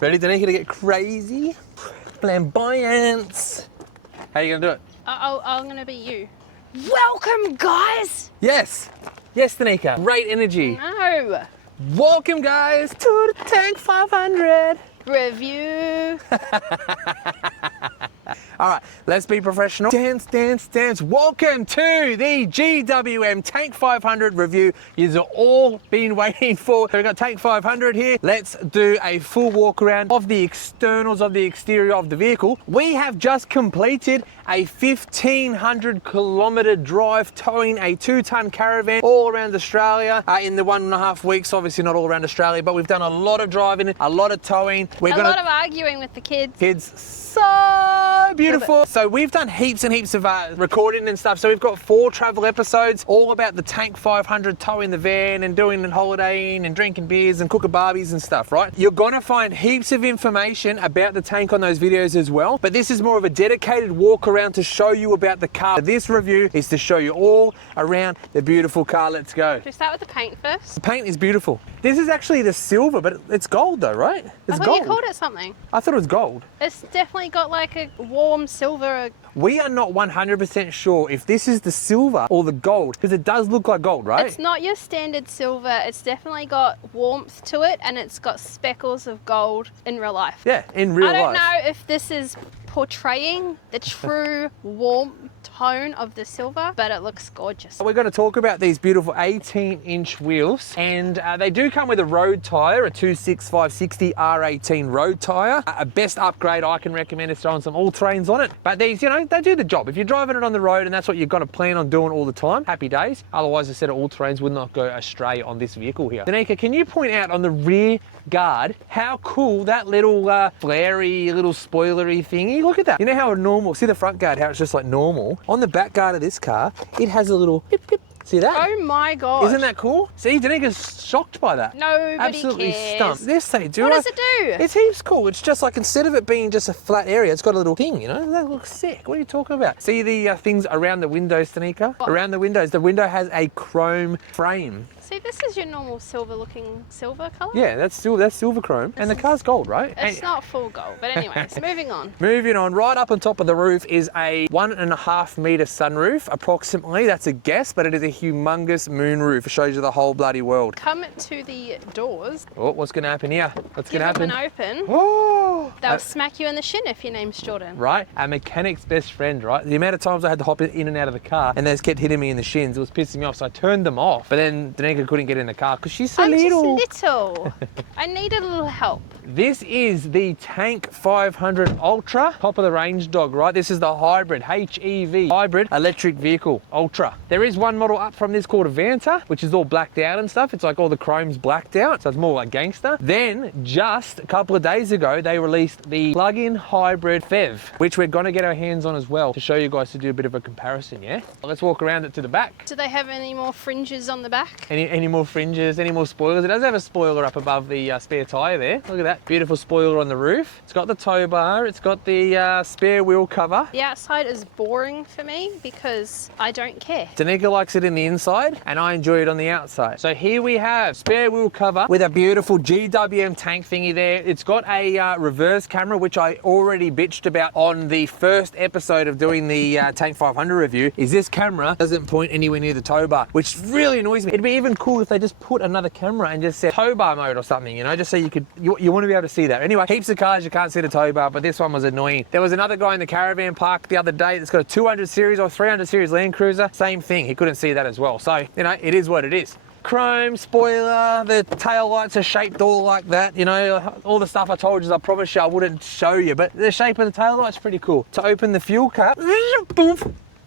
Ready, Danica, to get crazy? Flamboyance. How are you gonna do it? I'm gonna be you. Welcome, guys! Yes. Yes, Danica. Great energy. No. Welcome, guys, to the Tank 500. Review. All right, let's be professional. Dance, dance, dance. Welcome to the GWM Tank 500 review you've all been waiting for. So we've got Tank 500 here. Let's do a full walk around of the externals of the exterior of the vehicle. We have just completed a 1,500 kilometer drive towing a 2-ton caravan all around Australia in the 1.5 weeks. Obviously not all around Australia, but we've done a lot of driving, a lot of towing. A lot of arguing with the kids. So beautiful. So we've done heaps and heaps of recording and stuff. So we've got 4 travel episodes all about the Tank 500 towing the van and doing and holidaying and drinking beers and cooking barbies and stuff, right? You're gonna find heaps of information about the tank on those videos as well, but this is more of a dedicated walk around to show you about the car. This review is to show you all around the beautiful car. Let's go. Should we start with the paint first? The paint is beautiful. This is actually the silver, but it's gold though, right? It's I thought gold. you called it something. I thought it was gold. It's definitely got like a warm silver. We are not 100% sure if this is the silver or the gold, because it does look like gold, right? It's not your standard silver. It's definitely got warmth to it, and it's got speckles of gold in real life. Yeah, in real life. I don't know if this is portraying the true warm tone of the silver, but it looks gorgeous. We're going to talk about these beautiful 18-inch wheels, and they do come with a road tyre, a 265/60 R18 road tyre. A best upgrade I can recommend is throwing some all-terrains on it. But these, you know, they do the job. If you're driving it on the road and that's what you've got to plan on doing all the time, happy days. Otherwise, a set of all-terrains would not go astray on this vehicle here. Danica, can you point out on the rear guard how cool that little flary, little spoilery thingy? Look at that. You know how a normal, see the front guard, how it's just like normal? On the back guard of this car, it has a little pip pip. See that? Oh my god. Isn't that cool? See, Danica's shocked by that. Nobody Absolutely cares. stumped. Yes, they do. What does it do? It's heaps cool. It's just like, instead of it being just a flat area, it's got a little thing, you know? That looks sick. What are you talking about? See the things around the windows, Danica? What? Around the windows. The window has a chrome frame. See, this is your normal silver-looking silver colour. Yeah, that's silver chrome. And the car's gold, right? It's not full gold, but anyways, moving on. Moving on, right up on top of the roof is a 1.5 metre sunroof, approximately. That's a guess, but it is a humongous moonroof. It shows you the whole bloody world. Come to the doors. Oh, what's going to happen here? What's going to Give them happen? an open. Oh! They'll smack you in the shin if your name's Jordan. Right? A mechanic's best friend, right? The amount of times I had to hop in and out of the car and they just kept hitting me in the shins, it was pissing me off, so I turned them off. But then Danica couldn't get in the car because she's so little. I'm just little. I needed a little help. This is the Tank 500 Ultra, top of the range dog, right? This is the hybrid, HEV, hybrid electric vehicle, Ultra. There is one model up from this called a Vanta, which is all blacked out and stuff. It's like all the chrome's blacked out, so it's more like gangster. Then, just a couple of days ago, they released the plug-in hybrid HEV, which we're gonna get our hands on as well to show you guys, to do a bit of a comparison, yeah? Let's walk around it to the back. Do they have any more fringes on the back? Any more fringes, any more spoilers? It does have a spoiler up above the spare tyre there. Look at that, beautiful spoiler on the roof. It's got the tow bar, it's got the spare wheel cover. The outside is boring for me because I don't care. Danica likes it in the inside and I enjoy it on the outside. So here we have spare wheel cover with a beautiful GWM tank thingy there. It's got a reverse camera, which I already bitched about on the first episode of doing the Tank 500 review, is this camera doesn't point anywhere near the tow bar, which really annoys me. It'd be even cool if they just put another camera and just said tow bar mode or something, you know, just so you could, you want to be able to see that. Anyway, heaps of cars you can't see the tow bar, but this one was annoying. There was another guy in the caravan park the other day that's got a 200 series or 300 series Land Cruiser, same thing, he couldn't see that as well. So, you know, it is what it is. Chrome, spoiler, the tail lights are shaped all like that, you know, all the stuff I told you I promised you I wouldn't show you, but the shape of the tail light's pretty cool. To open the fuel cap, boom,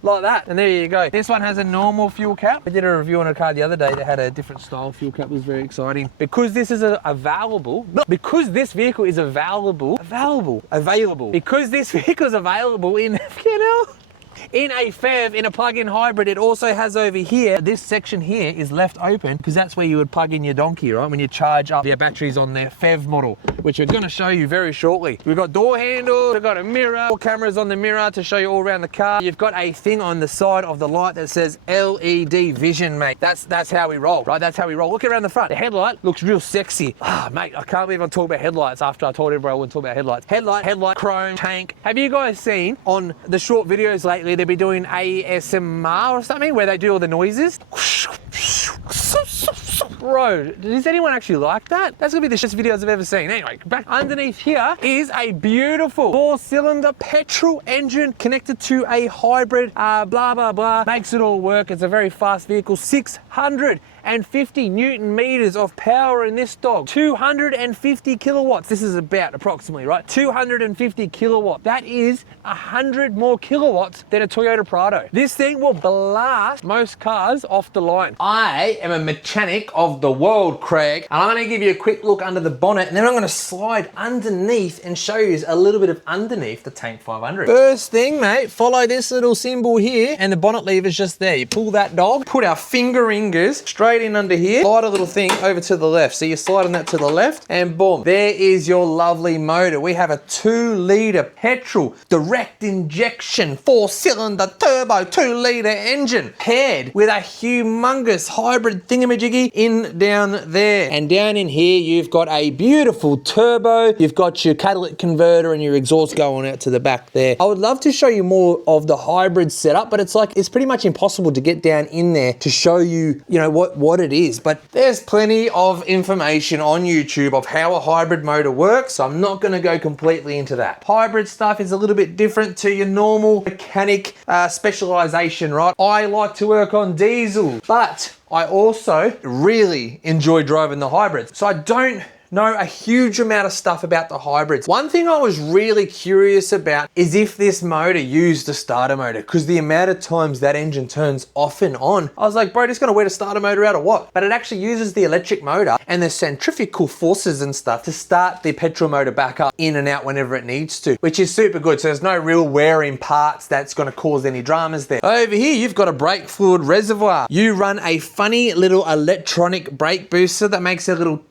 like that, and there you go. This one has a normal fuel cap. I did a review on a car the other day that had a different style fuel cap. It was very exciting. Because this is because this vehicle is available, because this vehicle is available in, In a PHEV, in a plug-in hybrid, it also has over here, this section here is left open because that's where you would plug in your donkey, right? When you charge up your batteries on their PHEV model, which we're going to show you very shortly. We've got door handles, we've got a mirror, 4 cameras on the mirror to show you all around the car. You've got a thing on the side of the light that says LED vision, mate. That's how we roll, right? That's how we roll. Look around the front. The headlight looks real sexy. Ah, mate, I can't believe I'm talking about headlights after I told everyone I wouldn't talk about headlights. Headlight, chrome, tank. Have you guys seen on the short videos lately, they'll be doing ASMR or something where they do all the noises? Bro, does anyone actually like that? That's gonna be the shittest videos I've ever seen. Anyway, back underneath here is a beautiful 4-cylinder petrol engine connected to a hybrid, blah, blah, blah. Makes it all work. It's a very fast vehicle. 650 Newton meters of power in this dog. 250 kilowatts. This is about approximately, right? 250 kilowatts. That is 100 more kilowatts than a Toyota Prado. This thing will blast most cars off the line. I am a mechanic of the world, Craig, and I'm gonna give you a quick look under the bonnet, and then I'm gonna slide underneath and show you a little bit of underneath the Tank 500. First thing, mate, follow this little symbol here, and the bonnet lever's just there. You pull that dog, put our fingers straight in under here, slide a little thing over to the left. So you're sliding that to the left, and boom, there is your lovely motor. We have a 2-litre petrol, direct injection, 4-cylinder turbo, 2-litre engine, paired with a humongous hybrid thingamajiggy in down there. And down in here, you've got a beautiful turbo. You've got your catalytic converter and your exhaust going out to the back there. I would love to show you more of the hybrid setup, but it's pretty much impossible to get down in there to show you, what it is. But there's plenty of information on YouTube of how a hybrid motor works, so I'm not going to go completely into that. Hybrid stuff is a little bit different to your normal mechanic specialization, right? I like to work on diesel, but I also really enjoy driving the hybrids. So I don't know a huge amount of stuff about the hybrids. One thing I was really curious about is if this motor used a starter motor, because the amount of times that engine turns off and on, I was like, bro, just gonna wear the starter motor out or what? But it actually uses the electric motor and the centrifugal forces and stuff to start the petrol motor back up in and out whenever it needs to, which is super good. So there's no real wearing parts that's gonna cause any dramas there. Over here, you've got a brake fluid reservoir. You run a funny little electronic brake booster that makes a little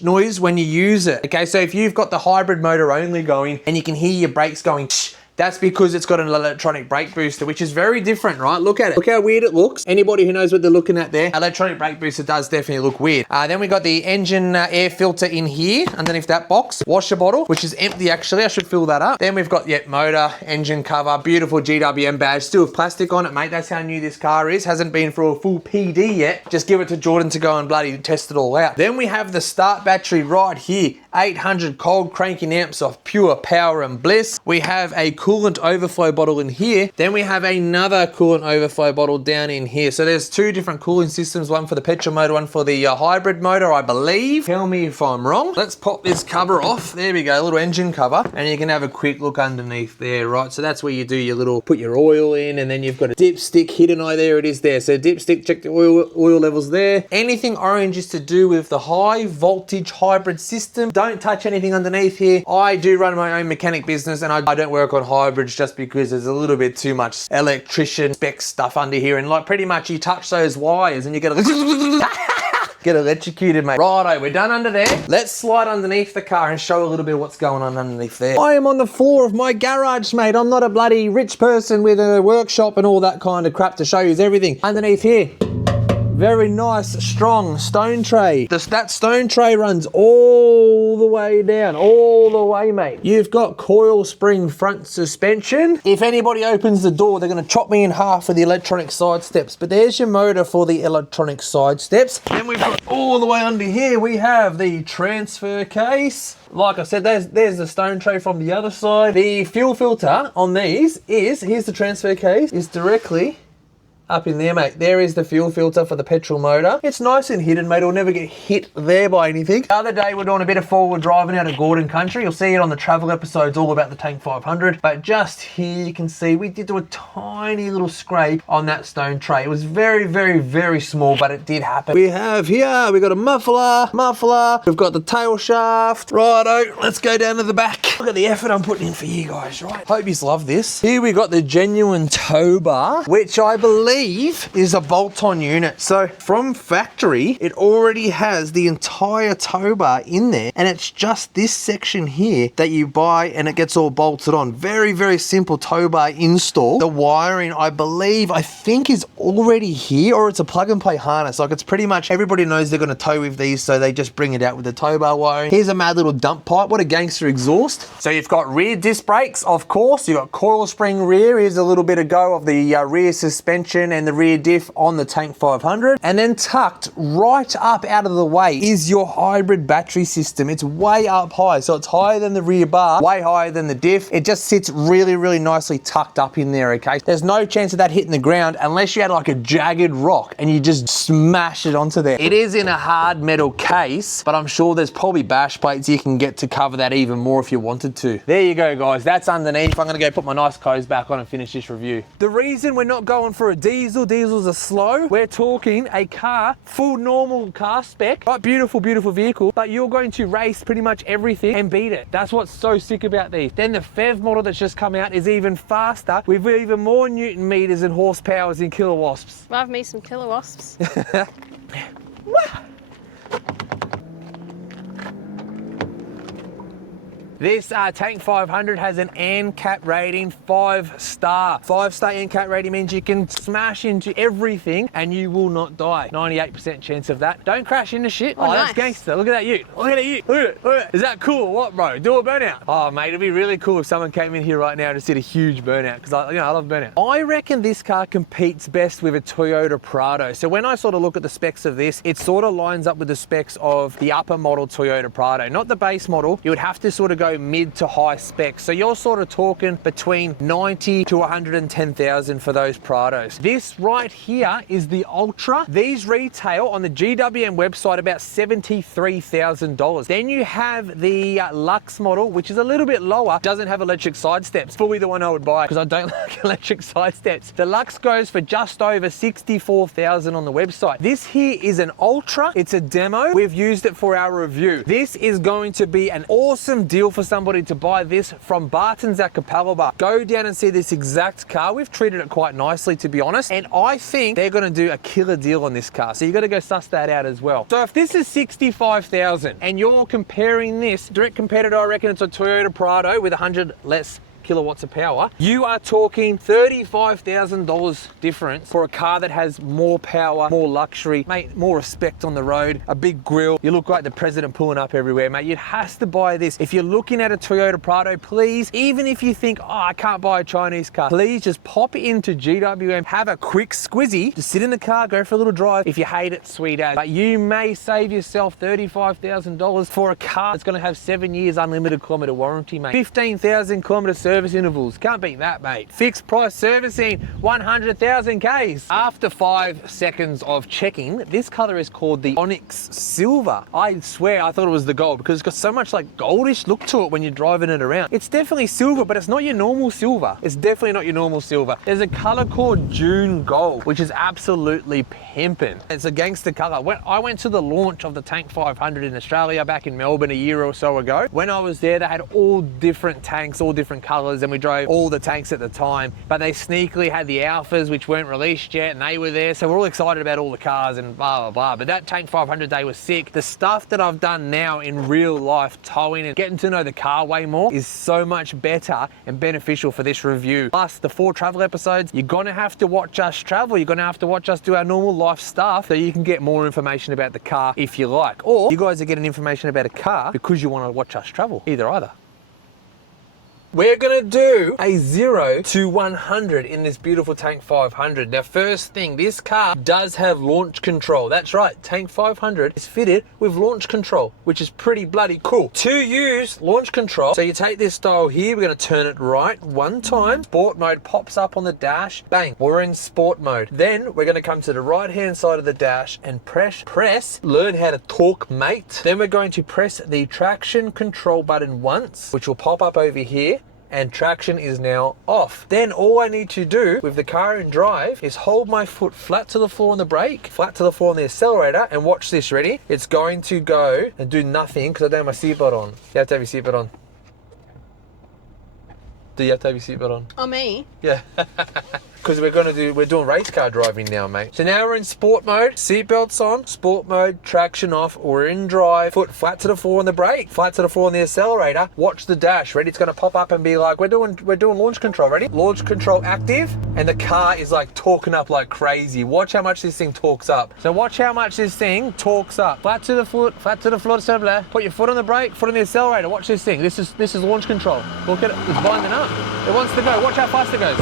noise when you use it. Okay, so if you've got the hybrid motor only going and you can hear your brakes going, that's because it's got an electronic brake booster, which is very different, right? Look at it. Look how weird it looks. Anybody who knows what they're looking at there, electronic brake booster does definitely look weird. Then we got the engine air filter in here, underneath that box. Washer bottle, which is empty actually. I should fill that up. Then we've got, motor, engine cover, beautiful GWM badge, still with plastic on it, mate. That's how new this car is. Hasn't been for a full PD yet. Just give it to Jordan to go and bloody test it all out. Then we have the start battery right here. 800 cold cranking amps of pure power and bliss. We have a coolant overflow bottle in here. Then we have another coolant overflow bottle down in here. So there's 2 different cooling systems, one for the petrol motor, one for the hybrid motor, I believe. Tell me if I'm wrong. Let's pop this cover off. There we go, a little engine cover. And you can have a quick look underneath there, right? So that's where you do your little, put your oil in, and then you've got a dipstick hidden. Oh, there it is there. So dipstick, check the oil levels there. Anything orange is to do with the high voltage hybrid system. Don't touch anything underneath here. I do run my own mechanic business and I don't work on hybrids just because there's a little bit too much electrician spec stuff under here, and pretty much you touch those wires and you get get electrocuted, mate. Righto, we're done under there. Let's slide underneath the car and show a little bit of what's going on underneath there. I am on the floor of my garage, mate. I'm not a bloody rich person with a workshop and all that kind of crap to show you everything. Underneath here, very nice, strong stone tray. That stone tray runs all the way down, all the way, mate. You've got coil spring front suspension. If anybody opens the door, they're gonna chop me in half with the electronic side steps. But there's your motor for the electronic side steps. Then we've got all the way under here, we have the transfer case. Like I said, there's the stone tray from the other side. The fuel filter on these is, here's the transfer case, is directly up in there, mate. There is the fuel filter for the petrol motor. It's nice and hidden, mate. It'll never get hit there by anything. The other day, we're doing a bit of forward driving out of Gordon country. You'll see it on the travel episodes all about the Tank 500. But just here, you can see we did do a tiny little scrape on that stone tray. It was very, very, very small, but it did happen. We have here, we got a muffler. We've got the tail shaft. Righto, let's go down to the back. Look at the effort I'm putting in for you guys, right? Hope you love this. Here we got the genuine tow bar, which I believe is a bolt-on unit. So from factory, it already has the entire tow bar in there, and it's just this section here that you buy and it gets all bolted on. Very, very simple tow bar install. The wiring, I think is already here, or it's a plug and play harness. Like, it's pretty much, everybody knows they're going to tow with these, so they just bring it out with the tow bar wiring. Here's a mad little dump pipe. What a gangster exhaust. So you've got rear disc brakes, of course. You've got coil spring rear. Here's a little bit of go of the rear suspension and the rear diff on the Tank 500. And then tucked right up out of the way is your hybrid battery system. It's way up high, so it's higher than the rear bar, way higher than the diff. It just sits really, really nicely tucked up in there, okay? There's no chance of that hitting the ground unless you had like a jagged rock and you just smash it onto there. It is in a hard metal case, but I'm sure there's probably bash plates you can get to cover that even more if you wanted to. There you go, guys. That's underneath. I'm gonna go put my nice clothes back on and finish this review. The reason we're not going for a diesel, diesels are slow. We're talking a car, full normal car spec, right? Beautiful, beautiful vehicle, but you're going to race pretty much everything and beat it. That's what's so sick about these. Then the HEV model that's just come out is even faster with even more Newton meters and horsepowers in killer wasps. Love me some killer wasps. This Tank 500 has an NCAT rating 5-star. 5-star NCAT rating means you can smash into everything and you will not die. 98% chance of that. Don't crash into shit. Oh, nice. That's gangster. Look at that ute. Look at that ute. Look at it. Look at it. Is that cool or what, bro? Do a burnout. Oh, mate, it'd be really cool if someone came in here right now and just did a huge burnout, because I love burnout. I reckon this car competes best with a Toyota Prado. So when I sort of look at the specs of this, it sort of lines up with the specs of the upper model Toyota Prado. Not the base model. You would have to sort of go mid to high specs. So you're sort of talking between 90 to 110,000 for those Prados. This right here is the Ultra. These retail on the GWM website about $73,000. Then you have the Lux model, which is a little bit lower, doesn't have electric side steps. Fully the one I would buy because I don't like electric side steps. The Lux goes for just over 64,000 on the website. This here is an Ultra. It's a demo. We've used it for our review. This is going to be an awesome deal for somebody to buy this from Barton's at Capalaba. Go down and see this exact car. We've treated it quite nicely, to be honest, and I think they're going to do a killer deal on this car, so you got to go suss that out as well. So if this is 65,000 and you're comparing this, direct competitor, I reckon it's a Toyota Prado with 100 less kilowatts of power, you are talking $35,000 difference for a car that has more power, more luxury, mate, more respect on the road, a big grille. You look like the president pulling up everywhere, mate. You'd have to buy this. If you're looking at a Toyota Prado, please, even if you think, oh, I can't buy a Chinese car, please just pop into GWM, have a quick squizzy, just sit in the car, go for a little drive. If you hate it, sweet as. But you may save yourself $35,000 for a car that's going to have 7 years unlimited kilometer warranty, mate. 15,000 kilometer service intervals. Can't beat that, mate. Fixed price servicing, 100,000 Ks. After 5 seconds of checking, this color is called the Onyx Silver. I swear I thought it was the gold because it's got so much like goldish look to it when you're driving it around. It's definitely silver, but it's not your normal silver. It's definitely not your normal silver. There's a color called June Gold, which is absolutely pimping. It's a gangster color. When I went to the launch of the Tank 500 in Australia back in Melbourne a year or so ago, when I was there, they had all different tanks, all different colors, and we drove all the tanks at the time, but they sneakily had the Alphas, which weren't released yet, and they were there, so we're all excited about all the cars and blah blah blah. But that Tank 500 day was sick. The stuff that I've done now in real life, towing and getting to know the car way more, is so much better and beneficial for this review. Plus the 4 travel episodes, you're gonna have to watch us travel. You're gonna have to watch us do our normal life stuff so you can get more information about the car if you like, or you guys are getting information about a car because you want to watch us travel. Either. We're gonna do a 0 to 100 in this beautiful Tank 500. Now, first thing, this car does have launch control. That's right, Tank 500 is fitted with launch control, which is pretty bloody cool. To use launch control, so you take this dial here, we're gonna turn it right one time. Sport mode pops up on the dash, bang, we're in sport mode. Then we're gonna come to the right-hand side of the dash and press, learn how to torque mate. Then we're going to press the traction control button once, which will pop up over here, and traction is now off. Then all I need to do with the car in drive is hold my foot flat to the floor on the brake, flat to the floor on the accelerator, and watch this, ready? It's going to go and do nothing because I don't have my seatbelt on. You have to have your seatbelt on. Do you have to have your seatbelt on? Oh, me? Yeah. Because we're doing race car driving now, mate. So now we're in sport mode, seatbelts on, sport mode, traction off, we're in drive, foot flat to the floor on the brake, flat to the floor on the accelerator, watch the dash, ready? It's gonna pop up and be like, we're doing launch control, ready? Launch control active, and the car is like torquing up like crazy. Watch how much this thing torques up. So watch how much this thing torques up. Flat to the foot, flat to the floor, put your foot on the brake, foot on the accelerator, watch this thing. This is launch control. Look at it, it's binding up. It wants to go, watch how fast it goes.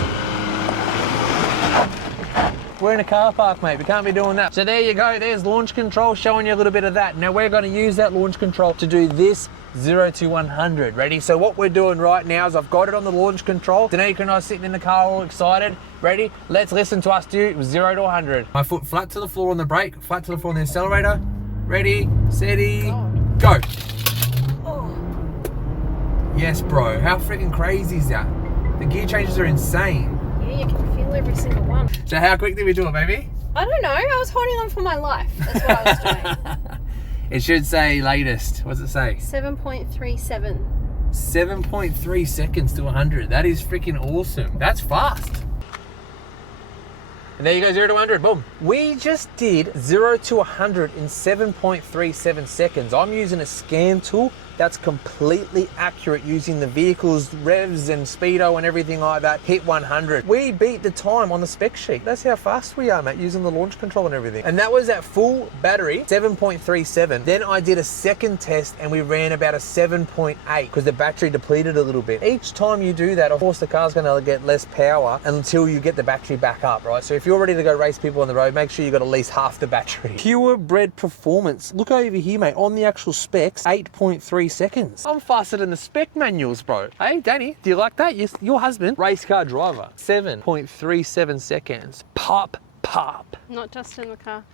We're in a car park, mate. We can't be doing that. So there you go. There's launch control, showing you a little bit of that. Now we're going to use that launch control to do this 0 to 100. Ready? So what we're doing right now is I've got it on the launch control. Danica and I are sitting in the car all excited. Ready? Let's listen to us do 0 to 100. My foot flat to the floor on the brake, flat to the floor on the accelerator. Ready, steady, go. Yes, bro. How freaking crazy is that? The gear changes are insane. Yeah, you can feel every single one. So how quick did we do it, baby? I don't know. I was holding on for my life. That's what I was doing. It should say latest. What does it say? 7.37. 7.3 seconds to 100. That is freaking awesome. That's fast. And there you go, 0 to 100, boom. We just did 0 to 100 in 7.37 seconds. I'm using a scan tool that's completely accurate using the vehicle's revs and speedo and everything like that. Hit 100. We beat the time on the spec sheet. That's how fast we are, mate, using the launch control and everything. And that was at full battery, 7.37. Then I did a second test and we ran about a 7.8 because the battery depleted a little bit. Each time you do that, of course, the car's gonna get less power until you get the battery back up, right? So if you're ready to go race people on the road, make sure you got at least half the battery. Purebred performance. Look over here, mate. On the actual specs, 8.3 seconds. I'm faster than the spec manuals, bro. Hey, Danny, do you like that? Yes, your husband, race car driver. 7.37 seconds. Pop, pop. Not just in the car.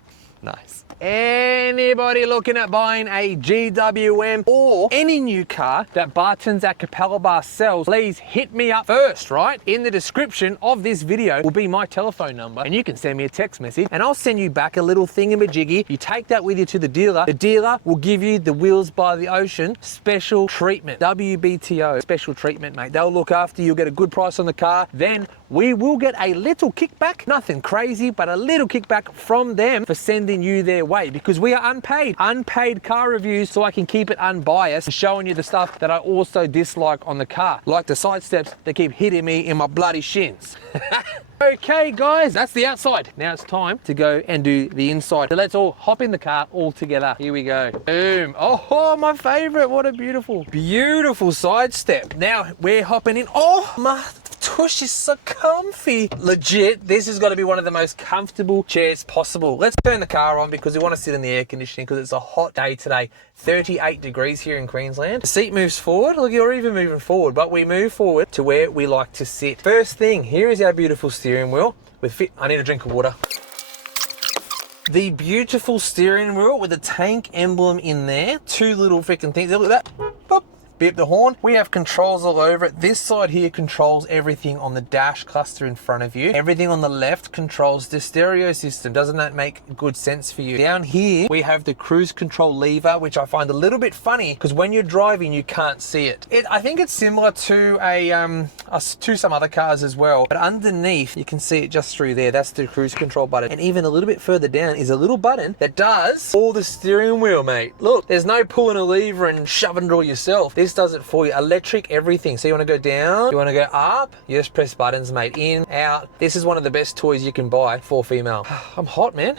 Nice. Anybody looking at buying a GWM or any new car that Barton's at Capella Bar sells, please hit me up first, right? In the description of this video will be my telephone number and you can send me a text message and I'll send you back a little thingamajiggy. You take that with you to the dealer will give you the Wheels by the Ocean special treatment. WBTO special treatment, mate. They'll look after you, you'll get a good price on the car. Then we will get a little kickback, nothing crazy, but a little kickback from them for sending you their way because we are unpaid car reviews, so I can keep it unbiased, showing you the stuff that I also dislike on the car, like the side steps that keep hitting me in my bloody shins. Okay guys, that's the outside. Now it's time to go and do the inside. So let's all hop in the car all together. Here we go. Boom. Oh, my favorite. What a beautiful side step. Now we're hopping in. Oh, my tush is so comfy. Legit, this is going to be one of the most comfortable chairs possible. Let's turn the car on because we want to sit in the air conditioning because it's a hot day today. 38 degrees here in Queensland. The seat moves forward. Look, you're even moving forward, but we move forward to where we like to sit. First thing, here is our beautiful steering wheel with I need a drink of water. The beautiful steering wheel with the tank emblem in there. Two little freaking things. Look at that. Boop. Beep the horn. We have controls all over it. This side here controls everything on the dash cluster in front of you. Everything on the left controls the stereo system. Doesn't that make good sense for you? Down here, we have the cruise control lever, which I find a little bit funny because when you're driving, you can't see it. I think it's similar to to some other cars as well, but underneath, you can see it just through there. That's the cruise control button. And even a little bit further down is a little button that does all the steering wheel, mate. Look, there's no pulling a lever and shoving it all yourself. This this does it for you. Electric everything. So you want to go down, you want to go up, you just press buttons, mate. In, out. This is one of the best toys you can buy for female. I'm hot, man.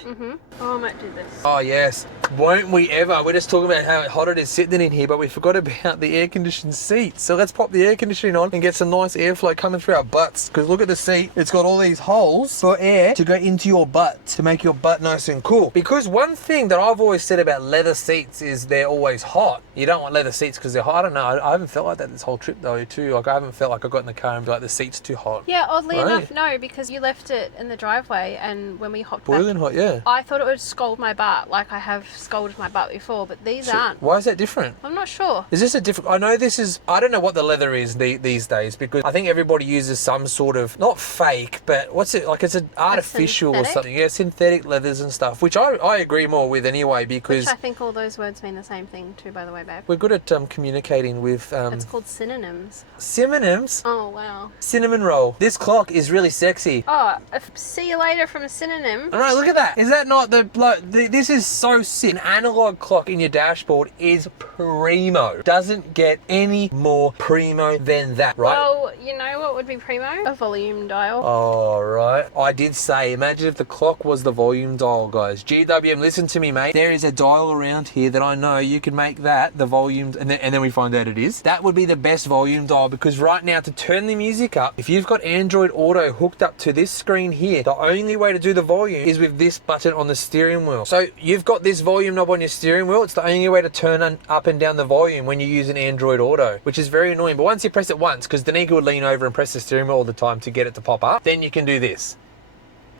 Oh, I might do this. Oh, yes. Won't we ever? We're just talking about how hot it is sitting in here, but we forgot about the air-conditioned seats. So let's pop the air conditioning on and get some nice airflow coming through our butts. Because look at the seat. It's got all these holes for air to go into your butt, to make your butt nice and cool. Because one thing that I've always said about leather seats is they're always hot. You don't want leather seats because they're hot. I don't know. I haven't felt like that this whole trip, though, too. Like, I haven't felt like I got in the car and be like, the seat's too hot. Yeah, oddly Right. enough, no, because you left it in the driveway, and when we hopped Boiling back, hot, yeah. I thought it would scald my butt, like I have scalded my butt before, but these aren't. Why is that different? I'm not sure. Is this a different... I know this is... I don't know what the leather is these days, because I think everybody uses some sort of... Not fake, but what's it... Like, it's an artificial or synthetic? something. Yeah, synthetic leathers and stuff, which I agree more with anyway, because... Which I think all those words mean the same thing too, by the way, babe. we're good at communicating with... It's called synonyms. synonyms. Oh, wow. Cinnamon roll. This clock is really sexy. Oh, see you later from a synonym. All right, look at that. Is that not this is so sick. An analog clock in your dashboard is primo. Doesn't get any more primo than that, right? Well, you know what would be primo? A volume dial. Oh, right. I did say, imagine if the clock was the volume dial, guys. GWM, listen to me, mate. There is a dial around here that I know you can make that the volume, and then we find out it is. That would be the best volume dial, because right now to turn the music up, if you've got Android Auto hooked up to this screen here, the only way to do the volume is with this button on the steering wheel. So you've got this volume knob on your steering wheel. It's the only way to turn up and down the volume when you use an Android Auto, which is very annoying. But once you press it once, because Danica would lean over and press the steering wheel all the time to get it to pop up, then you can do this.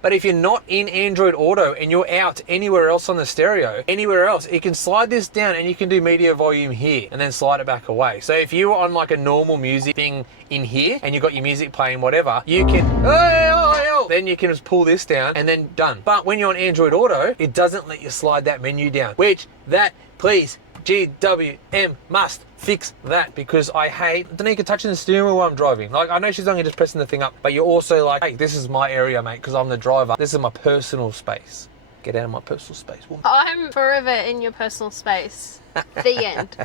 But if you're not in Android Auto and you're out anywhere else on the stereo, anywhere else, you can slide this down and you can do media volume here and then slide it back away. So if you were on like a normal music thing in here and you've got your music playing, whatever, you can, then you can just pull this down and then done. But when you're on Android Auto, it doesn't let you slide that menu down, please, GWM must fix that, because I hate Danica touching the steering wheel while I'm driving. Like, I know she's only just pressing the thing up, but you're also like, hey, this is my area, mate, because I'm the driver. This is my personal space. Get out of my personal space, woman. I'm forever in your personal space. The end.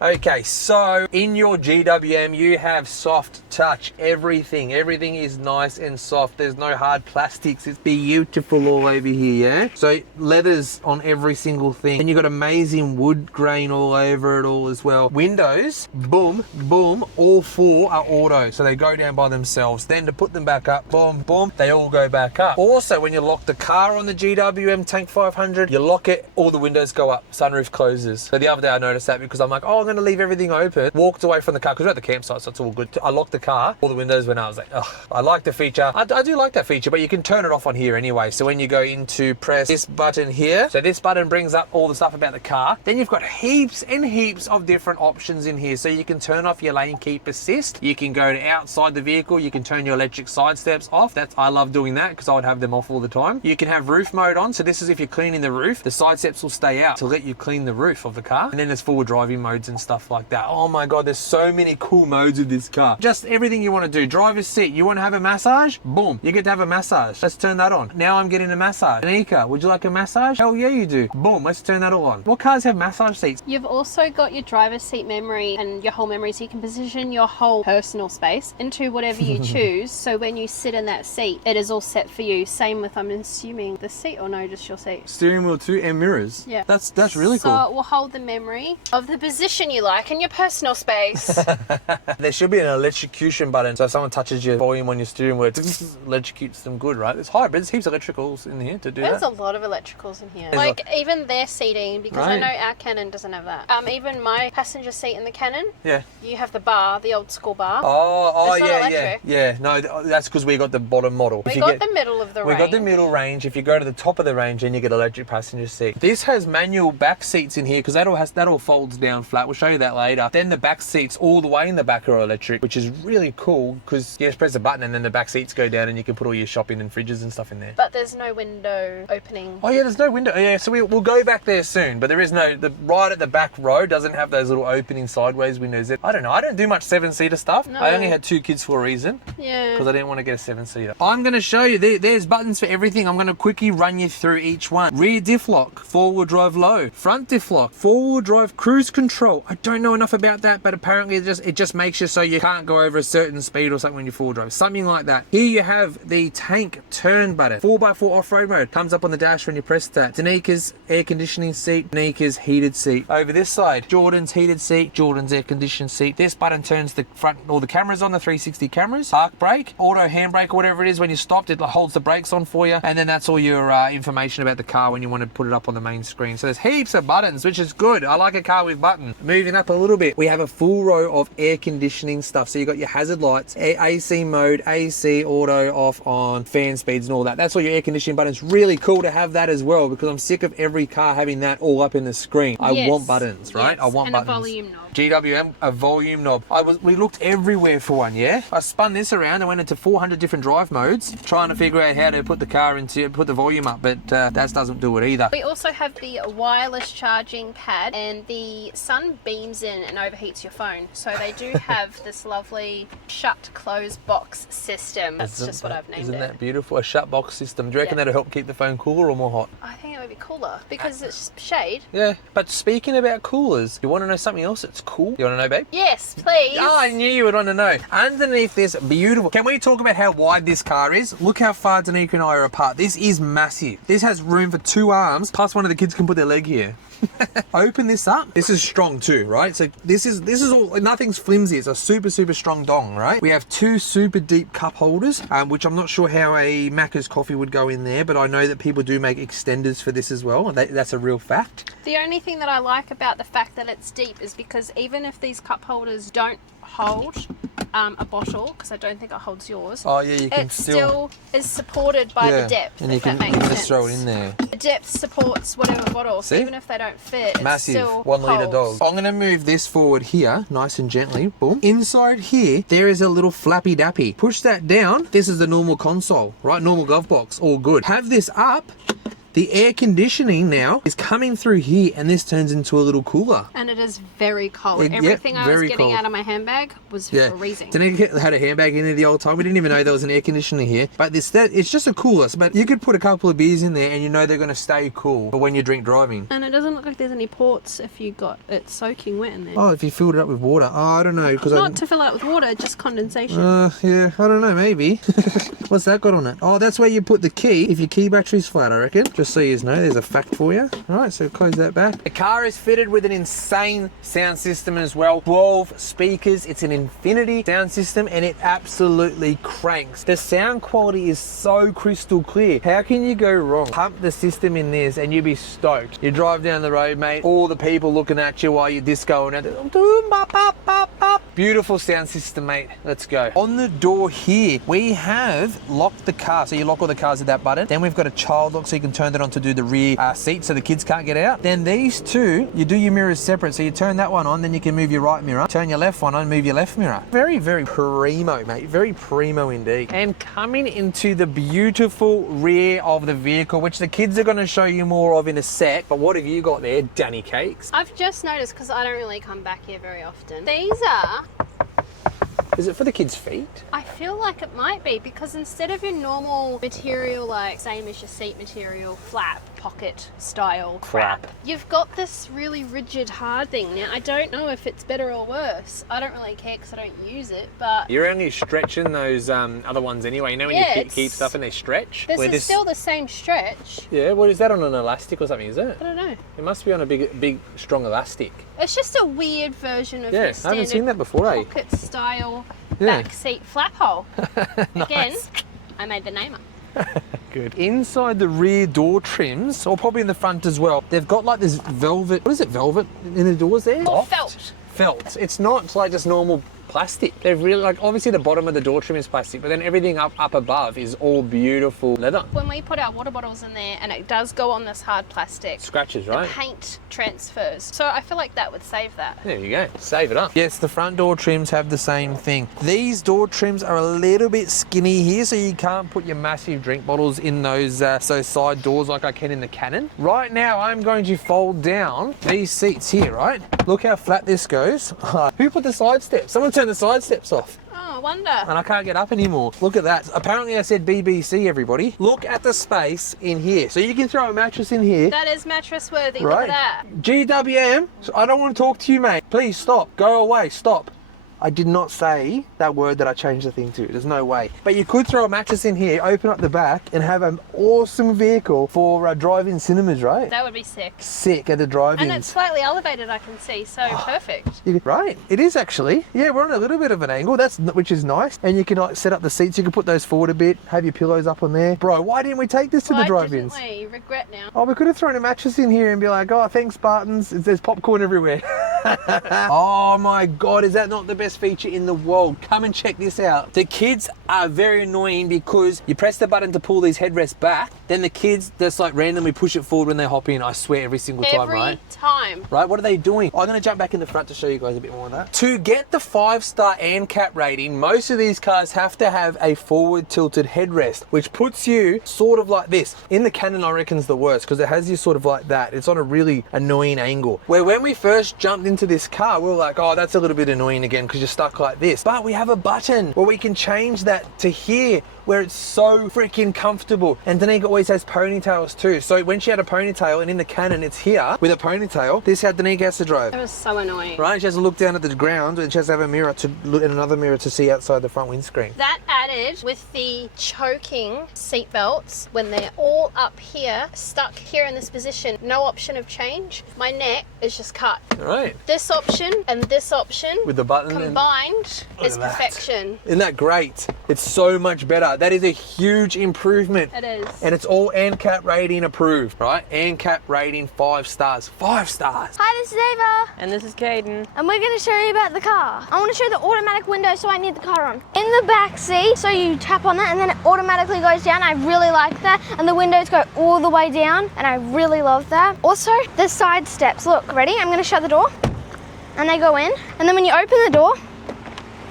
Okay, so in your GWM, you have soft touch. Everything is nice and soft. There's no hard plastics. It's beautiful all over here, yeah? So leathers on every single thing. And you've got amazing wood grain all over it all as well. Windows, boom, boom, all four are auto. So they go down by themselves. Then to put them back up, boom, boom, they all go back up. Also, when you lock the car on the GWM Tank 500, you lock it, all the windows go up, sunroof closes. So the other day I noticed that, because I'm like, oh, I'm going to leave everything open. Walked away from the car, because we're at the campsite, so it's all good. I locked the car, all the windows went out. I was like, oh, I like the feature. I do like that feature, but you can turn it off on here anyway. So when you go into press this button here, so this button brings up all the stuff about the car. Then you've got heaps and heaps of different options in here. So you can turn off your lane keep assist. You can go to outside the vehicle. You can turn your electric side steps off. I love doing that, because I would have them off all the time. You can have roof mode on. So this is if you're cleaning the roof, the side steps will stay out to let you clean the roof of the car. And then there's forward driving modes and stuff like that. Oh my God, there's so many cool modes of this car. Just everything you want to do. Driver's seat, you want to have a massage? Boom, you get to have a massage. Let's turn that on. Now I'm getting a massage. Danica, would you like a massage? Hell yeah, you do. Boom, let's turn that all on. What cars have massage seats? You've also got your driver's seat memory and your whole memory, so you can position your whole personal space into whatever you choose. So when you sit in that seat, it is all set for you. Same with, I'm assuming, the seat, or no, just your seat. Steering wheel too, and mirrors. Yeah. That's really cool. So it will hold the memory of the position you like in your personal space. There should be an electrocution button, so if someone touches your volume on your steering wheel, it electrocutes them good, right? It's hybrid. There's heaps of electricals in here to do There's that. a lot of electricals in here. Like even their seating, because I Right. know our Canon doesn't have that. Even my passenger seat in the Canon, Yeah. you have the bar, the old school bar. Oh, It's not yeah. electric. Yeah, no, that's because we got the bottom model. We got the middle of the range. We got the middle range. If you go to the top of the range, then you get electric passenger seat. This has manual back seats in here, because that all folds down flat. We'll show you that later. Then the back seats all the way in the back are electric, which is really cool, because you just press a button and then the back seats go down and you can put all your shopping and fridges and stuff in there. But there's no window opening. Oh yeah, there's no window. Yeah, so we'll go back there soon, but there is no, right at the back row doesn't have those little opening sideways windows. I don't know, I don't do much 7-seater stuff. No. I only had 2 kids for a reason, Yeah. because I didn't want to get a 7-seater. I'm going to show you, there's buttons for everything. I'm going to quickly run you through each one. Rear diff lock, 4-wheel drive low, front diff lock, 4-wheel drive cruise control. I don't know enough about that, but apparently it just makes you so you can't go over a certain speed or something when you 4-wheel drive, something like that. Here you have the tank turn button, 4x4 off-road mode, comes up on the dash when you press that. Danika's air conditioning seat, Danika's heated seat. Over this side, Jordan's heated seat, Jordan's air conditioned seat. This button turns the front, all the cameras on, the 360 cameras. Park brake, auto handbrake, or whatever it is. When you stopped, it holds the brakes on for you, and then that's all your information about the car when you want to put it up on the main screen. So there's heaps of buttons, which is good. I like a car with buttons. Moving up a little bit, we have a full row of air conditioning stuff. So you got your hazard lights, AC mode, AC, auto, off, on, fan speeds, and all that. That's all your air conditioning buttons. Really cool to have that as well, because I'm sick of every car having that all up in the screen. I want buttons, right? Yes, I want buttons. And a volume knob. GWM, a volume knob. We looked everywhere for one, yeah? I spun this around and went into 400 different drive modes, trying to figure out how to put the volume up, but that doesn't do it either. We also have the wireless charging pad, and the sun beams in and overheats your phone. So they do have this lovely shut close box system. That's just what I've named it. Isn't that beautiful? A shut box system. Do you reckon that'll help keep the phone cooler or more hot? I think it would be cooler because it's shade. Yeah, but speaking about coolers, you want to know something else that's cool? You want to know, babe? Yes, please. Oh, I knew you would want to know. Underneath this beautiful... Can we talk about how wide this car is? Look how far Danica and I are apart. This is massive. This has room for 2 arms, plus one of the kids can put their leg here. Open this up. This is strong too, right? So this is all, nothing's flimsy. It's a super strong dong, right? We have 2 super deep cup holders, which I'm not sure how a Macca's coffee would go in there, but I know that people do make extenders for this as well. That's a real fact. The only thing that I like about the fact that it's deep is because even if these cup holders don't hold a bottle, because I don't think it holds yours. Oh yeah, you can still is supported by the depth. And you can just throw it in there. The depth supports whatever bottle. So even if they don't fit, massive, it still 1 litre holds. dog. I'm going to move this forward here, nice and gently. Boom. Inside here, there is a little flappy dappy. Push that down. This is the normal console, right? Normal glove box, all good. Have this up. The air conditioning now is coming through here, and this turns into a little cooler. And it is very cold. Everything I was getting out of my handbag was freezing. Danica had a handbag in there the old time. We didn't even know there was an air conditioner here. But it's just a cooler. But you could put a couple of beers in there, and you know they're going to stay cool for when you drink driving. And it doesn't look like there's any ports if you got it soaking wet in there. Oh, if you filled it up with water. Oh, I don't know. Not to fill it with water, just condensation. Yeah, I don't know, maybe. What's that got on it? Oh, that's where you put the key if your key battery's flat, I reckon. Just so you know, there's a fact for you. All right, so close that back. The car is fitted with an insane sound system as well. 12 speakers. It's an infinity sound system, and it absolutely cranks. The sound quality is so crystal clear. How can you go wrong? Pump the system in this and you'd be stoked. You drive down the road, mate, all the people looking at you while you're discoing out. Beautiful sound system, mate. Let's go. On the door here, we have locked the car. So you lock all the cars with that button. Then we've got a child lock, so you can turn it on to do the rear seat so the kids can't get out. Then these two, you do your mirrors separate. So you turn that one on, then you can move your right mirror. Turn your left one on, move your left mirror. Very primo, mate. Very primo indeed. And coming into the beautiful rear of the vehicle, which the kids are going to show you more of in a sec. But what have you got there, Danny Cakes? I've just noticed, because I don't really come back here very often. These are... Is it for the kids' feet? I feel like it might be, because instead of your normal material, like same as your seat material, flap, pocket style crap, you've got this really rigid hard thing. Now, I don't know if it's better or worse. I don't really care because I don't use it, but... You're only stretching those other ones anyway. You know when you keep stuff and they stretch? This is still the same stretch. Yeah, what is that, on an elastic or something, is it? I don't know. It must be on a big strong elastic. It's just a weird version of your standard I haven't seen that before, pocket style back seat flap hole. Nice. Again, I made the name up. Good. Inside the rear door trims, or probably in the front as well, they've got like this velvet, what is it, velvet in the doors there? Oh, felt. Felt. It's not like just normal plastic. They've really, like, obviously the bottom of the door trim is plastic, but then everything up above is all beautiful leather. When we put our water bottles in there and it does go on this hard plastic, scratches, right? The paint transfers. So I feel like that would save that. There you go. Save it up. Yes, the front door trims have the same thing. These door trims are a little bit skinny here, so you can't put your massive drink bottles in those side doors like I can in the Canon. Right now, I'm going to fold down these seats here, right? Look how flat this goes. Who put the side steps? Someone turn the side steps off. Oh, I wonder. And I can't get up anymore. Look at that. Apparently I said BBC, everybody. Look at the space in here. So you can throw a mattress in here. That is mattress worthy. Right. Look at that. GWM, so I don't want to talk to you, mate. Please stop. Go away. Stop. I did not say that word that I changed the thing to. There's no way. But you could throw a mattress in here, open up the back, and have an awesome vehicle for drive-in cinemas, right? That would be sick. Sick at the drive-ins. And it's slightly elevated, I can see, so perfect. Right, it is actually. Yeah, we're on a little bit of an angle, which is nice. And you can like set up the seats. You can put those forward a bit, have your pillows up on there. Bro, why didn't we take this to the drive-ins? Why didn't we? Regret now. Oh, we could have thrown a mattress in here and be like, oh, thanks, Spartans. There's popcorn everywhere. Oh my God, is that not the best feature in the world? Come and check this out. The kids are very annoying because you press the button to pull these headrests back, then the kids just like randomly push it forward when they hop in. I swear, every single time, right? Every time. Right, what are they doing? I'm gonna jump back in the front to show you guys a bit more of that. To get the 5-star ANCAP rating, most of these cars have to have a forward tilted headrest, which puts you sort of like this. In the Canon, I reckon is the worst because it has you sort of like that. It's on a really annoying angle. Where when we first jumped into this car, we were like, oh, that's a little bit annoying again because you're stuck like this. But we have a button where we can change that to here, where it's so freaking comfortable. And Danica always has ponytails too. So when she had a ponytail, and in the Canon it's here with a ponytail, this is how Danica has to drive. That was so annoying. Right, she has to look down at the ground and she has to have a mirror to look in another mirror to see outside the front windscreen. That added with the choking seat belts, when they're all up here, stuck here in this position, no option of change, my neck is just cut. All right. This option and this option With the button combined Look is at that. perfection. Isn't that great? It's so much better. That is a huge improvement. It is. And it's all ANCAP rating approved, right? ANCAP rating 5 stars. 5 stars. Hi, this is Ava, And this is Caden. and we're going to show you about the car. I want to show the automatic window, so I need the car on. In the back seat, so you tap on that and then it automatically goes down. I really like that. And the windows go all the way down, and I really love that. Also, the side steps. Look, ready? I'm going to shut the door, and they go in. And then when you open the door,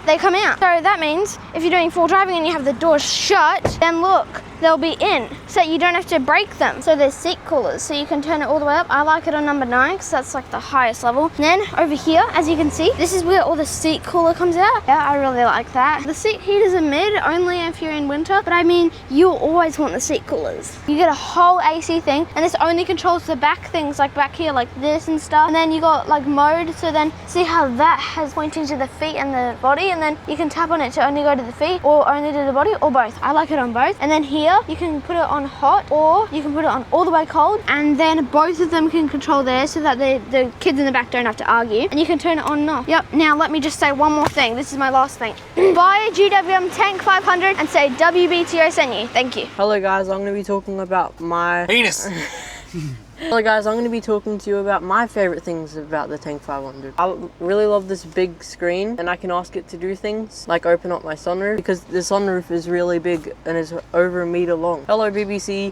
they come out. So that means if you're doing full driving and you have the door shut, then look, they'll be in, so you don't have to break them. So there's seat coolers, so you can turn it all the way up. I like it on number 9 because that's like the highest level. And then over here, as you can see, this is where all the seat cooler comes out. Yeah, I really like that. The seat heaters are mid, only if you're in winter, but I mean, you always want the seat coolers. You get a whole AC thing, and this only controls the back things, like back here, like this and stuff. And then you got like mode, so then see how that has pointing to the feet and the body, and then you can tap on it to only go to the feet or only to the body, or both. I like it on both. And then here, you can put it on hot, or you can put it on all the way cold, and then both of them can control there so that the kids in the back don't have to argue. And you can turn it on and off. Yep, now let me just say one more thing. This is my last thing. Buy a GWM Tank 500 and say WBTO sent you. Thank you. Hello guys, I'm going to be talking about my... Penis. Hello guys, I'm going to be talking to you about my favorite things about the Tank 500. I really love this big screen, and I can ask it to do things like open up my sunroof, because the sunroof is really big and is over 1 meter long. Hello BBC,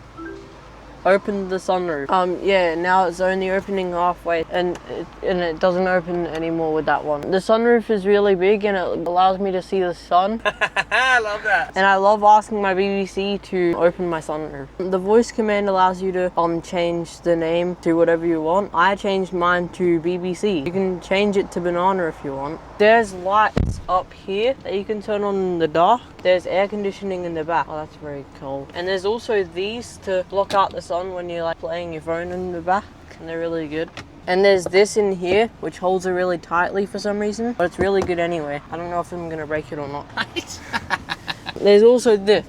open the sunroof. Yeah, now it's only opening halfway, and it doesn't open anymore with that one. The sunroof is really big and it allows me to see the sun. I love that. And I love asking my BBC to open my sunroof. The voice command allows you to change the name to whatever you want. I changed mine to BBC. You can change it to banana if you want. There's lights up here that you can turn on in the dark. There's air conditioning in the back. Oh, that's very cold. And there's also these to block out the sun when you're like playing your phone in the back, and they're really good. And there's this in here, which holds it really tightly for some reason, but it's really good anyway. I don't know if I'm gonna break it or not. There's also this.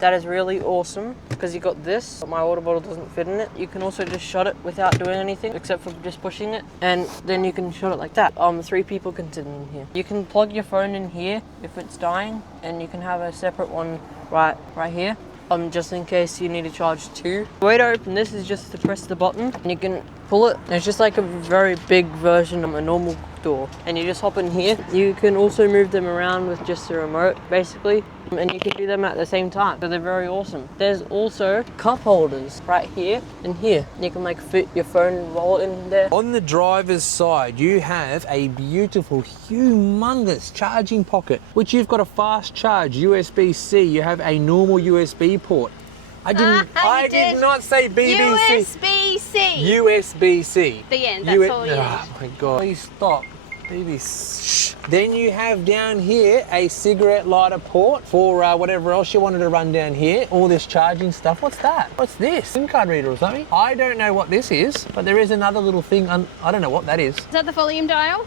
That is really awesome, because you got this, but my water bottle doesn't fit in it. You can also just shut it without doing anything, except for just pushing it, and then you can shut it like that. 3 people can sit in here. You can plug your phone in here if it's dying, and you can have a separate one right here. Just in case you need to charge 2. The way to open this is just to press the button, and you can pull it. And it's just like a very big version of a normal door, and you just hop in here. You can also move them around with just the remote, basically, and you can do them at the same time, so they're very awesome. There's also cup holders right here and here. You can like fit your phone and wallet in there. On the driver's side, you have a beautiful, humongous charging pocket, which you've got a fast charge USB-C. You have a normal USB port. I did not say BBC. USB-C. USB-C. The end, that's all you need. Oh my God. Please stop. Maybe. Shh. Then you have down here a cigarette lighter port for whatever else you wanted to run down here. All this charging stuff. What's that? What's this? SIM card reader or something? I don't know what this is, but there is another little thing. I don't know what that is. Is that the volume dial?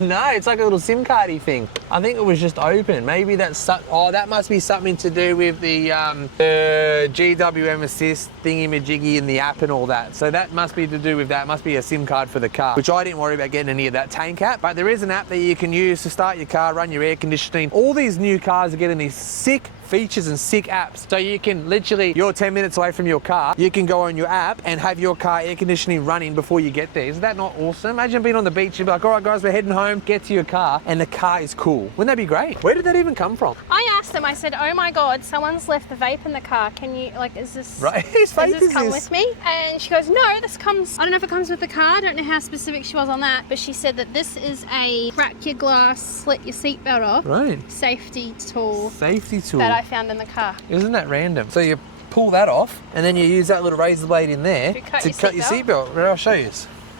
No, it's like a little SIM cardy thing. I think it was just open. Maybe that's oh, that must be something to do with the GWM assist thingy-majiggy and the app and all that. So that must be to do with that. Must be a SIM card for the car, which I didn't worry about getting any of that Tank app. But there is an app that you can use to start your car, run your air conditioning. All these new cars are getting these sick features and sick apps. So you can literally, you're 10 minutes away from your car, you can go on your app and have your car air conditioning running before you get there. Isn't that not awesome? Imagine being on the beach and be like, all right guys, we're heading home, get to your car, and the car is cool. Wouldn't that be great? Where did that even come from? I asked him, I said, oh my God, someone's left the vape in the car. Can you, like, is this, Right, whose does vape this come with me? And she goes, no, this comes, I don't know if it comes with the car. I don't know how specific she was on that, but she said that this is a crack your glass, slit your seatbelt off. Right. Safety tool. Safety tool. That I found in the car. Isn't that random? So you pull that off and then you use that little razor blade in there To cut to your cut your seatbelt? seatbelt. Right, I'll show you.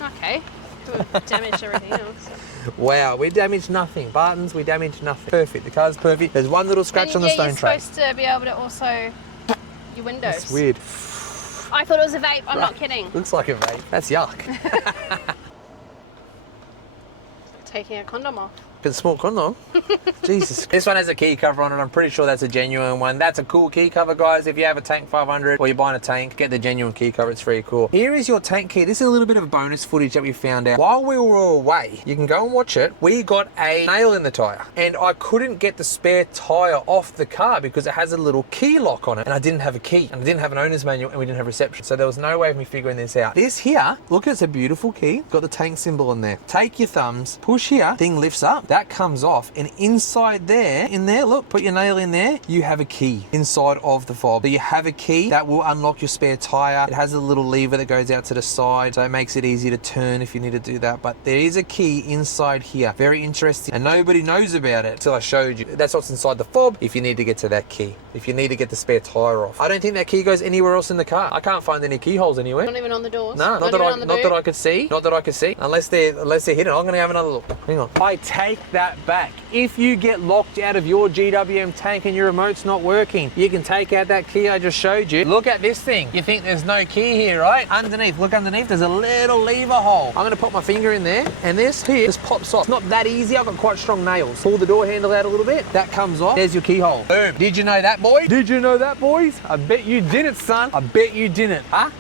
Okay. Could have damaged everything else. Wow, we damaged nothing. Buttons, we damaged nothing. Perfect, the car's perfect. There's one little scratch on the stone tray. You're supposed to be able to also your windows. That's weird. I thought it was a vape, I'm not kidding. Looks like a vape. That's yuck. Taking a condom off. Can small condom. Jesus. This one has a key cover on it. I'm pretty sure that's a genuine one. That's a cool key cover, guys. If you have a Tank 500 or you're buying a Tank, get the genuine key cover. It's very cool. Here is your Tank key. This is a little bit of bonus footage that we found out. While we were away, you can go and watch it. We got a nail in the tyre and I couldn't get the spare tyre off the car because it has a little key lock on it and I didn't have a key and I didn't have an owner's manual and we didn't have reception. So there was no way of me figuring this out. This here, look, it's a beautiful key. Got the Tank symbol in there. Take your thumbs, push here, thing lifts up, that comes off. And inside there, look, put your nail in there, you have a key inside of the fob. So you have a key that will unlock your spare tyre. It has a little lever that goes out to the side, so it makes it easy to turn if you need to do that. But there is a key inside here. Very interesting. And nobody knows about it until I showed you. That's what's inside the fob if you need to get to that key. If you need to get the spare tyre off. I don't think that key goes anywhere else in the car. I can't find any keyholes anywhere. Not even on the doors? No, not that I could see. Not that I could see. Unless they're hidden. I'm gonna have another look. Hang on. I take that back. If you get locked out of your GWM Tank and your remote's not working, you can take out that key I just showed you. Look at this thing. You think there's no key here, right? Underneath, look underneath, there's a little lever hole. I'm gonna put my finger in there and this here just pops off. It's not that easy. I've got quite strong nails. Pull the door handle out a little bit. That comes off. There's your keyhole. Boom. Did you know that, boy? Did you know that, boys? I bet you didn't, son. I bet you didn't. Huh?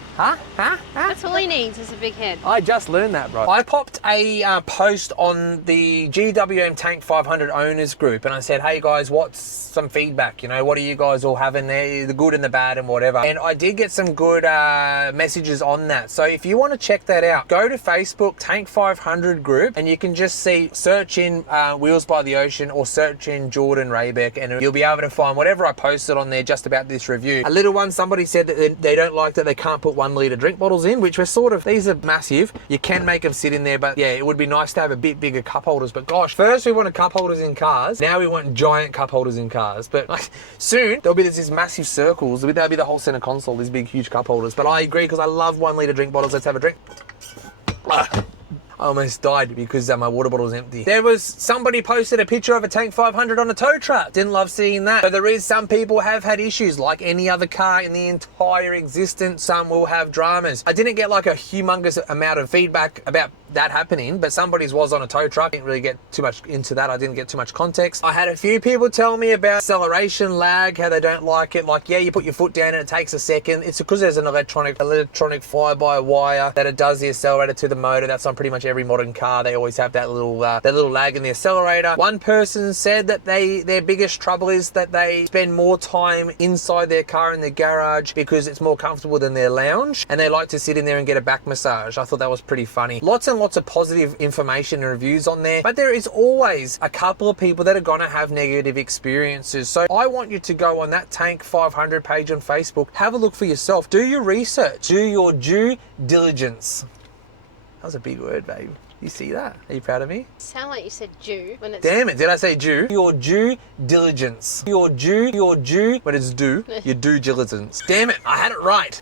That's all he needs is a big head. I just learned that, bro. I popped a post on the GWM Tank 500 owners group and I said, hey guys, what's some feedback? You know, what are you guys all having there? The good and the bad and whatever. And I did get some good messages on that. So if you want to check that out, go to Facebook Tank 500 group and you can just search in Wheels by the Ocean or search in Jordan Raybeck and you'll be able to find whatever I posted on there just about this review. A little one, somebody said that they don't like that they can't put 1 litre drink bottles in, which were sort of, these are massive. You can make them sit in there, but yeah, it would be nice to have a bit bigger cup holders. But gosh, first we wanted cup holders in cars. Now we want giant cup holders in cars. But like, soon there'll be these massive circles. That'll be the whole center console, these big, huge cup holders. But I agree because I love 1 litre drink bottles. Let's have a drink. I almost died because my water bottle was empty. There was somebody posted a picture of a Tank 500 on a tow truck. Didn't love seeing that. So there is some people have had issues like any other car in the entire existence. Some will have dramas. I didn't get like a humongous amount of feedback about that happening, but somebody's was on a tow truck. Didn't really get too much into that. I didn't get too much context. I had a few people tell me about acceleration lag, how they don't like it. Like, yeah, you put your foot down and it takes a second. It's because there's an electronic fly-by-wire that it does the accelerator to the motor. That's on pretty much every modern car. They always have that little lag in the accelerator. One person said that their biggest trouble is that they spend more time inside their car in the garage because it's more comfortable than their lounge, and they like to sit in there and get a back massage. I thought that was pretty funny. Lots and lots of positive information and reviews on there, but there is always a couple of people that are going to have negative experiences. So I want you to go on that Tank 500 page on Facebook, have a look for yourself, do your research, do your due diligence. That was a big word, babe. You see that? Are you proud of me? Sound like you said Jew when it's... Damn it, did I say due? Your due diligence. Your due, but it's due. Your due diligence. Damn it, I had it right.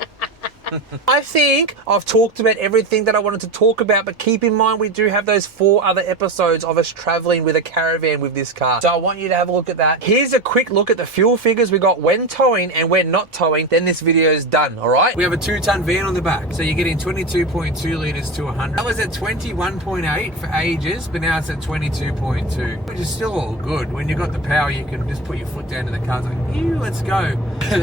I think I've talked about everything that I wanted to talk about, but keep in mind we do have those 4 other episodes of us traveling with a caravan with this car. So I want you to have a look at that. Here's a quick look at the fuel figures we got when towing and when not towing, then this video is done, all right? We have a 2-ton van on the back. So you're getting 22.2 litres to 100. That was at 21.8 for ages, but now it's at 22.2, which is still all good. When you've got the power, you can just put your foot down to the car, it's like, ew, let's go.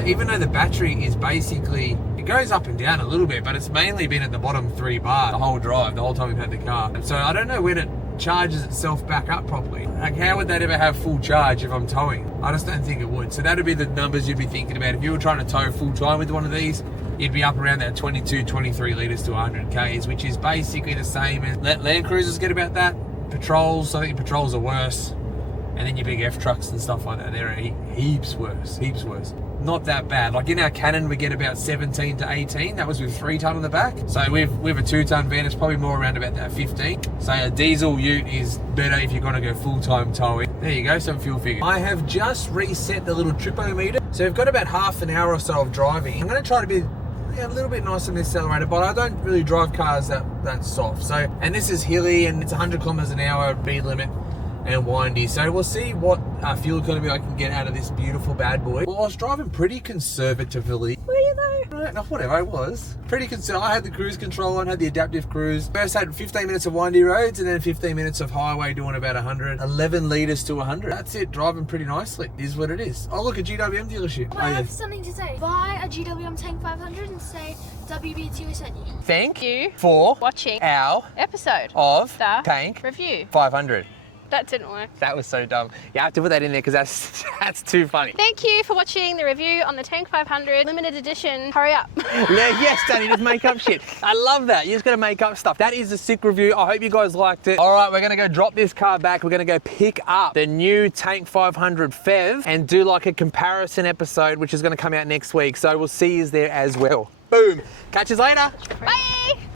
Even though the battery is basically, it goes up and down a little bit, but it's mainly been at the bottom 3 bars the whole drive, the whole time we've had the car. So I don't know when it charges itself back up properly. Like, how would that ever have full charge if I'm towing? I just don't think it would. So that'd be the numbers you'd be thinking about. If you were trying to tow full time with one of these, you'd be up around that 22, 23 litres to 100 Ks, which is basically the same as Land Cruisers get about that. Patrols, I think patrols are worse. And then your big F trucks and stuff like that, they're heaps worse, heaps worse. Not that bad. Like in our Canon, we get about 17 to 18. That was with 3 ton on the back. So with a 2-ton van, it's probably more around about that 15. So a diesel ute is better if you're gonna go full-time towing. There you go, some fuel figures. I have just reset the little tripometer. So we've got about half an hour or so of driving. I'm gonna try to be a little bit nicer on the accelerator, but I don't really drive cars that soft. So, and this is hilly and it's 100 kilometers an hour speed limit and windy. So we'll see what fuel economy I can get out of this beautiful bad boy. Well, I was driving pretty conservatively. Were you though? No, whatever, I was. Pretty conservative. I had the cruise control on, had the adaptive cruise. First had 15 minutes of windy roads and then 15 minutes of highway doing about 100. 11 litres to 100. That's it, driving pretty nicely. Is what it is. Oh, look, a GWM dealership. I have something to say. Buy a GWM Tank 500 and say WBTO sent you. Thank You for watching our episode of the Tank review. 500. That didn't work. That was so dumb. You have to put that in there because that's too funny. Thank you for watching the review on the Tank 500 limited edition. Hurry up. Yes, Danny, just make up shit. I love that. You're just going to make up stuff. That is a sick review. I hope you guys liked it. All right, we're going to go drop this car back. We're going to go pick up the new Tank 500 PHEV and do like a comparison episode, which is going to come out next week. So we'll see you there as well. Boom. Catch you later. Bye.